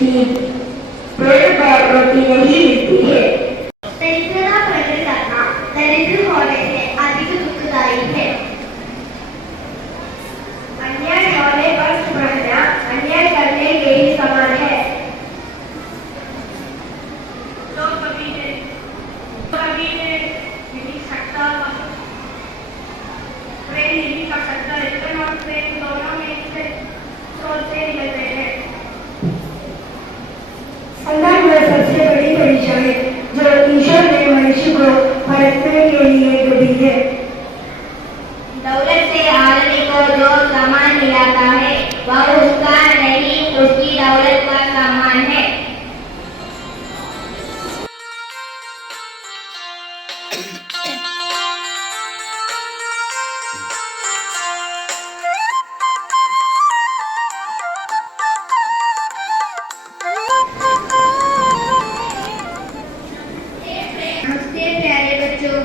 कि पेट पर रोटी नहीं मिलती है। दरिद्र का प्रकट करना दरिद्र होने से अधिक दुखदायी है। अन्याय होने पर समझना अन्याय करने के ही समान है। जो कभी ने नहीं सकता प्रेम नहीं कर सकता, रिश्ते और प्रेम दोनों में से स्रोत से निकलते हैं। संसार में सबसे बड़ी परेशानी जो ईश्वर ने मनुष्य को परखने के लिए गढ़ी है। दौलत से आदमी को जो सामान मिलाता है वह उसका नहीं, उसकी दौलत का सामान है। नमस्ते प्यारे बच्चों,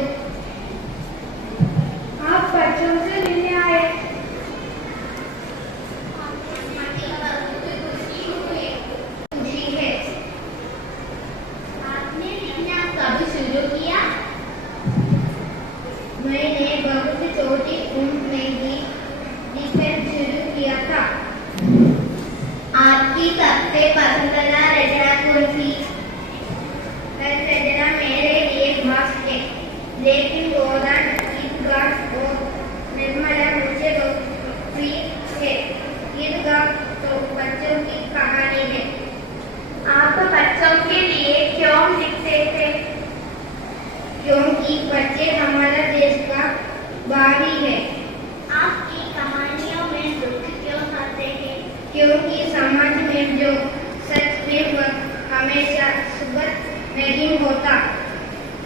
आप बच्चों से मिलने आए। खुशी है। आपने लिखना कब शुरू किया? मैंने बहुत छोटी उम्र में ही लिखना शुरू किया था। आपकी सबसे पसंदीदा रचना कौन सी? रचना मेरे लिए खास है, लेकिन गोदान ईदगाह और निर्मला मुझे बहुत प्रिय है। ईदगाह तो बच्चों की कहानी है। आप बच्चों के लिए क्यों लिखते थे? क्योंकि बच्चे हमारा देश का भावी है। आपकी कहानियों में दुख क्यों आते हैं? क्योंकि समाज में जो सच में वह हमेशा सुबह नहीं होता।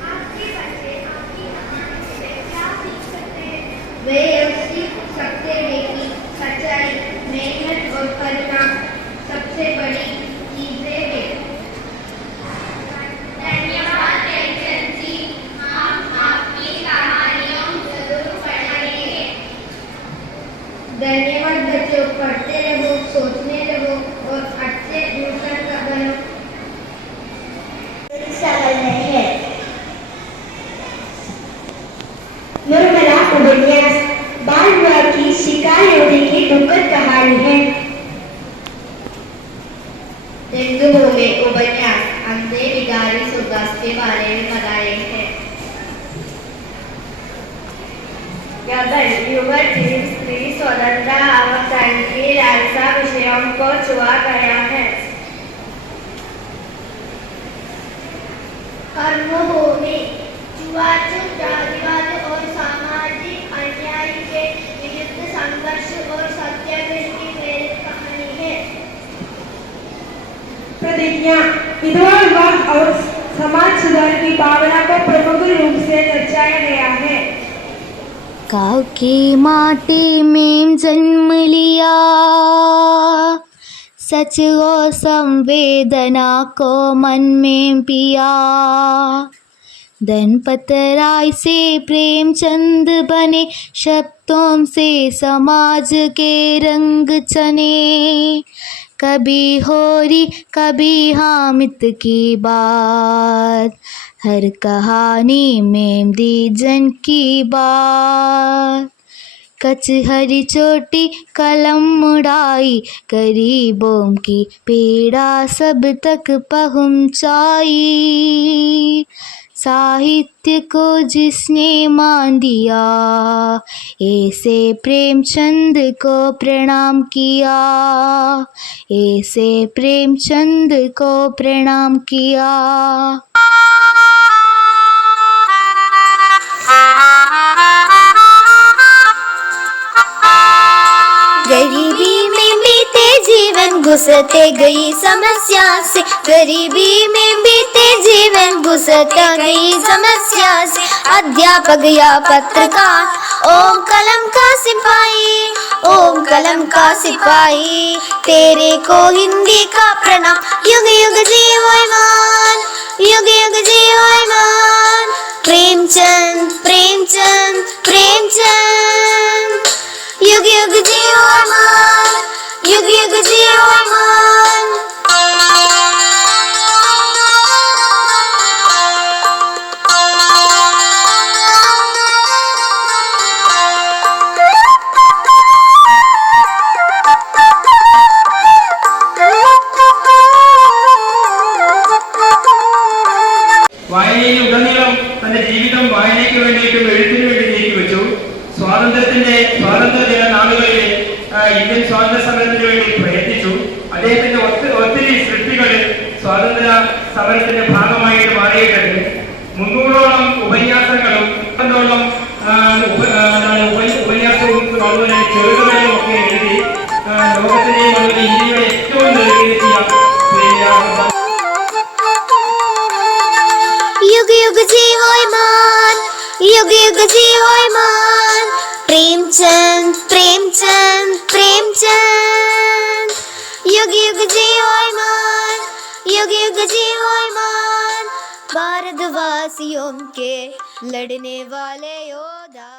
आपके बच्चे आपकी कहानी से क्या सीख सकते हैं? वे यह सीख सकते हैं कि सच्चाई, मेहनत और परिणाम सबसे बड़ी चीजें हैं। धन्यवाद प्रेमचंद जी, हम आपकी कहानियों जरूर पढ़ेंगे। धन्यवाद बच्चों, पढ़ते रहो, सोचने रहो और अच्छे इंसान का बनो। निर्मला उपन्यास बाल विवाह की शिकार योद्धे की दुखद कहानी है। रंगभूमि उपन्यास अंधे बिगाड़ी सुरदास के बारे में बताए हैं। युवती स्त्री स्वतंत्रता अवसर की लालसा विषयों को छुआ गया है। कर्मभूमि छुआछूत, जातिवाद और सामाजिक अन्याय के विरुद्ध संघर्ष और सत्याग्रह की प्रेरित कहानी है। प्रतिज्ञा विधवा विवाह और समाज सुधार की भावना को प्रमुख रूप से दर्शाया गया है। गाँव की माटी में जन्म लिया, सच और संवेदना को मन में पिया। धनपत राय से प्रेमचंद बने, शब्दों से समाज के रंग चने। कभी होरी कभी हामिद की बात, हर कहानी में दी जन की बात। कचहरी चोटी कलम मुड़ाई, गरीबों की पीड़ा सब तक पहुंचाई। साहित्य को जिसने मान दिया, ऐसे प्रेमचंद को प्रणाम किया। ऐसे प्रेमचंद को प्रणाम किया। गरीबी में बीते जीवन घुसते गई समस्या से, गरीबी में बीते जीवन घुसते गई समस्या से। अध्यापक या पत्रकार, ओम कलम का सिपाही, ओम कलम का सिपाही। तेरे को हिंदी का प्रणाम, युग युग जीवो ईमान, युग युग जीवो ईमान। प्रेमचंद प्रेमचंद प्रेमचंद, युग युग जीवो ईमान, युग युग जीवो ईमान। ദീർഘകാലം തന്റെ ജീവിതം വായനയ്ക്ക് വേണ്ടിയിട്ടും എഴുത്തിന് വേണ്ടി നീക്കിവെച്ചു. സ്വാതന്ത്ര്യ നാളുകളിൽ ഇന്ത്യൻ സ്വാതന്ത്ര്യ സമരത്തിന് വേണ്ടി പ്രയത്നിച്ചു. അദ്ദേഹത്തിന്റെ ഒത്തിരി സൃഷ്ടികൾ സ്വാതന്ത്ര്യ സമരത്തിന്റെ ഭാഗമായിട്ട് മാറിയിട്ടുണ്ട്. 300ഓളം ഉപന്യാസങ്ങളും 50ഓളം ഉപന്യാസവും അതുപോലെ ചെറുകഥയും ഒക്കെ എഴുതി ലോകത്തിന്റെയും അതുപോലെ ഇന്ത്യയുടെ ഏറ്റവും നെറുകേറ്റിയ युग युग जीवोयमान युग युग जीवोयमान प्रेमचंद प्रेमचंद प्रेमचंद युग युग जीवोयमान युग युग जीवोयमान भारतवासियों के लड़ने वाले योद्धा।